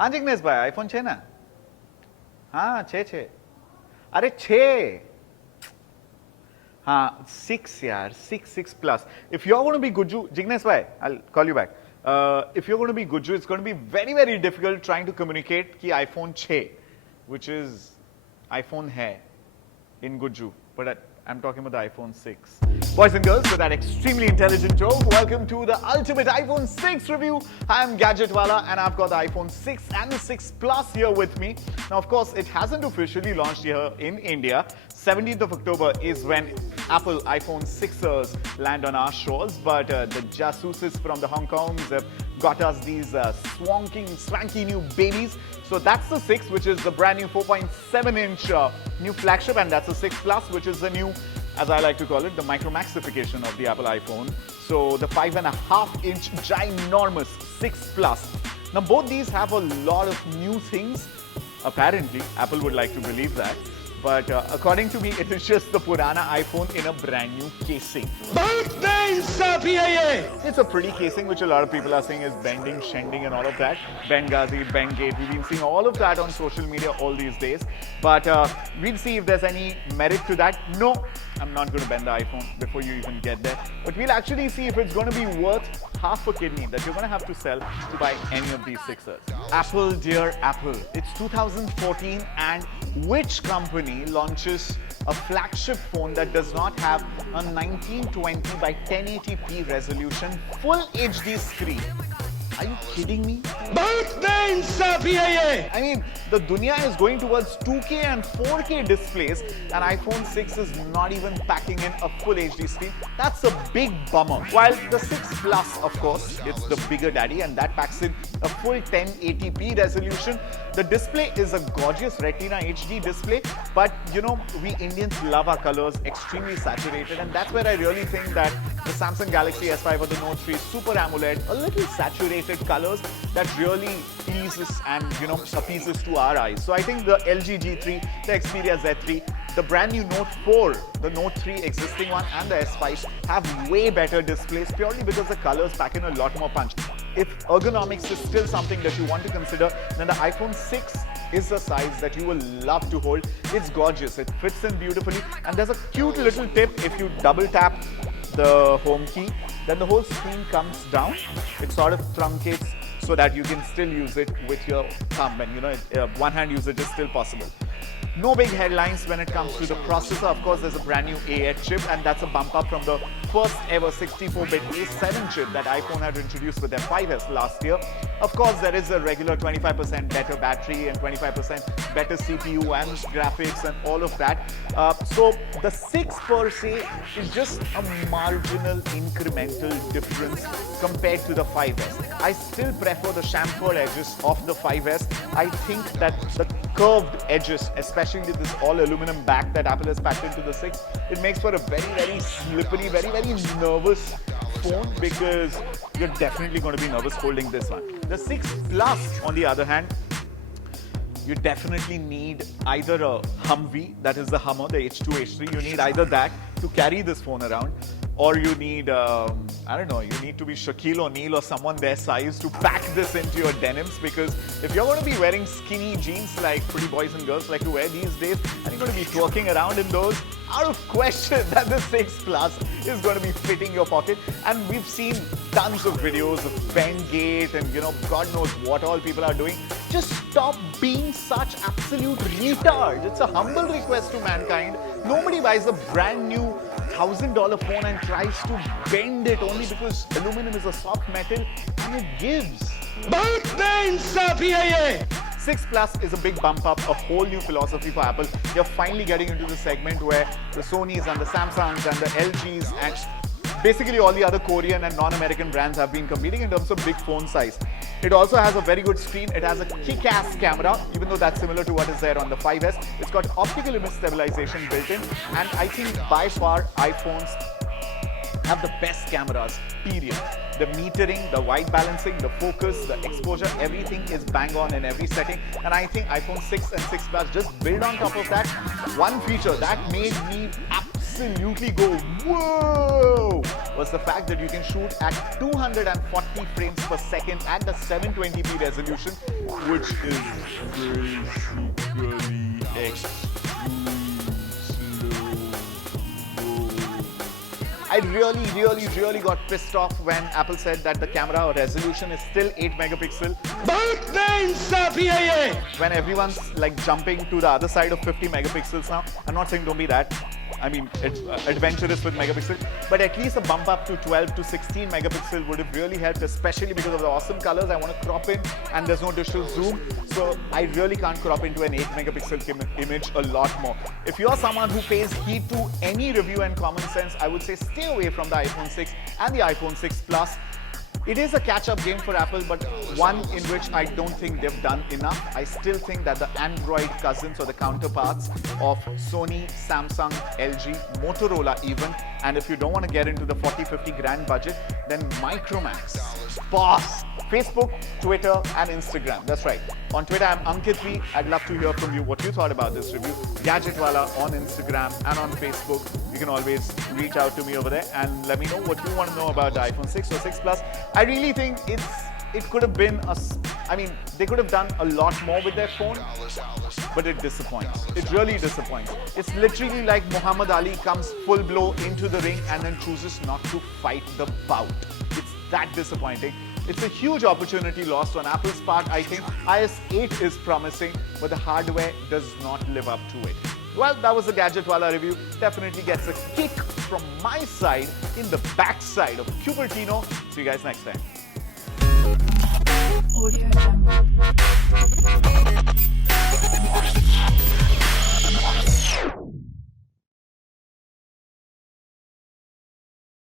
हाँ जिग्नेश भाई आईफोन 6 ना हाँ 6 अरे 6 हाँ 6 यार 6 plus if you're going to be Guju Jignesh bhai I'll call you back if you're going to be Guju it's going to be very difficult trying to communicate ki iPhone 6 which is iPhone hai in Guju but I'm talking about the iPhone 6. Boys and girls, with that extremely intelligent joke, welcome to the ultimate iPhone 6 review. I'm Gadgetwala and I've got the iPhone 6 and the 6 Plus here with me. Now, of course, it hasn't officially launched here in India. 17th of October is when Apple iPhone 6ers land on our shores, but the jasuses from the Hong Kongs have got us these swanky new babies. So that's the 6, which is the brand new 4.7-inch new flagship, and that's the 6 Plus, which is the new, as I like to call it, the micro-maxification of the Apple iPhone. So the 5.5-inch ginormous 6 Plus. Now both these have a lot of new things. Apparently, Apple would like to believe that. But according to me, it is just the Purana iPhone in a brand new casing. It's a pretty casing, which a lot of people are saying is bending, shending and all of that. Benghazi, Bengate, we've been seeing all of that on social media all these days. But we'll see if there's any merit to that. No, I'm not going to bend the iPhone before you even get there. But we'll actually see if it's going to be worth half a kidney that you're going to have to sell to buy any of these 6ers. Apple, dear Apple, it's 2014 and which company launches a flagship phone that does not have a 1920 by 1080p resolution full HD screen? Are you kidding me? I mean, the dunya is going towards 2K and 4K displays and iPhone 6 is not even packing in a full HD screen. That's a big bummer. While the 6 Plus, of course, it's the bigger daddy and that packs in a full 1080p resolution. The display is a gorgeous Retina HD display, but you know, we Indians love our colors extremely saturated, and that's where I really think that the Samsung Galaxy S5 or the Note 3 Super AMOLED, a little saturated colors that really pleases and appeases to our eyes. So I think the LG G3, the Xperia Z3, the brand new Note 4, the Note 3 existing one and the S5 have way better displays purely because the colors pack in a lot more punch. If ergonomics is still something that you want to consider, then the iPhone 6 is a size that you will love to hold. It's gorgeous, it fits in beautifully, and there's a cute little tip. If you double tap the home key, then the whole screen comes down. It sort of truncates so that you can still use it with your thumb, and one hand usage is still possible. No big headlines when it comes to the processor. Of course, there's a brand new A8 chip, and that's a bump up from the first ever 64-bit A7 chip that iPhone had introduced with their 5S last year. Of course, there is a regular 25% better battery and 25% better CPU and graphics and all of that. So the 6 per se is just a marginal incremental difference compared to the 5S. I still prefer the chamfered edges of the 5S. I think that the curved edges, especially with this all aluminum back that Apple has packed into the 6, it makes for a very slippery, very nervous phone, because you're definitely going to be nervous holding this one. The 6 Plus, on the other hand, you definitely need either a Humvee, that is the Hummer, the H2, H3, you need either that to carry this phone around, or you need, I don't know, you need to be Shaquille O'Neal or someone their size to pack this into your denims, because if you're going to be wearing skinny jeans like pretty boys and girls like to wear these days, and you're going to be twerking around in those, out of question that the 6 Plus is going to be fitting your pocket. And we've seen tons of videos of Bengate and God knows what all people are doing. Just stop being such absolute retards. It's a humble request to mankind. Nobody buys a brand new $1,000 phone and tries to bend it only because aluminum is a soft metal and it gives. 6 Plus is a big bump up, a whole new philosophy for Apple. You're finally getting into the segment where the Sonys and the Samsungs and the LGs and basically all the other Korean and non-American brands have been competing in terms of big phone size. It also has a very good screen. It has a kick-ass camera, even though that's similar to what is there on the 5S. It's got optical image stabilization built in, and I think by far iPhones have the best cameras, period. The metering, the white balancing, the focus, the exposure, everything is bang on in every setting. And I think iPhone 6 and 6 Plus just build on top of that. One feature that made me absolutely absolutely go whoa was the fact that you can shoot at 240 frames per second at the 720p resolution, which is basically extreme slow. I really got pissed off when Apple said that the camera resolution is still 8 megapixel. When everyone's like jumping to the other side of 50 megapixels now. I'm not saying don't be that. I mean, it's adventurous with megapixel, but at least a bump up to 12 to 16 megapixel would have really helped, especially because of the awesome colors I want to crop in, and there's no digital zoom, so I really can't crop into an 8 megapixel image a lot more. If you're someone who pays heed to any review and common sense, I would say stay away from the iPhone 6 and the iPhone 6 Plus. It is a catch-up game for Apple, but one in which I don't think they've done enough. I still think that the Android cousins or the counterparts of Sony, Samsung, LG, Motorola even, and if you don't want to get into the 40-50 grand budget, then Micromax, Boss, Facebook, Twitter, and Instagram. That's right. On Twitter, I'm Ankit V. I'd love to hear from you what you thought about this review. Gadgetwala on Instagram and on Facebook. You can always reach out to me over there and let me know what you want to know about the iPhone 6 or 6 Plus. I really think it could have been they could have done a lot more with their phone, but it disappoints. It really disappoints. It's literally like Muhammad Ali comes full blow into the ring and then chooses not to fight the bout. It's that disappointing. It's a huge opportunity lost on Apple's part, I think. iOS 8 is promising, but the hardware does not live up to it. Well, that was the Gadgetwala review. Definitely gets a kick from my side in the backside of Cupertino. See you guys next time. Audio.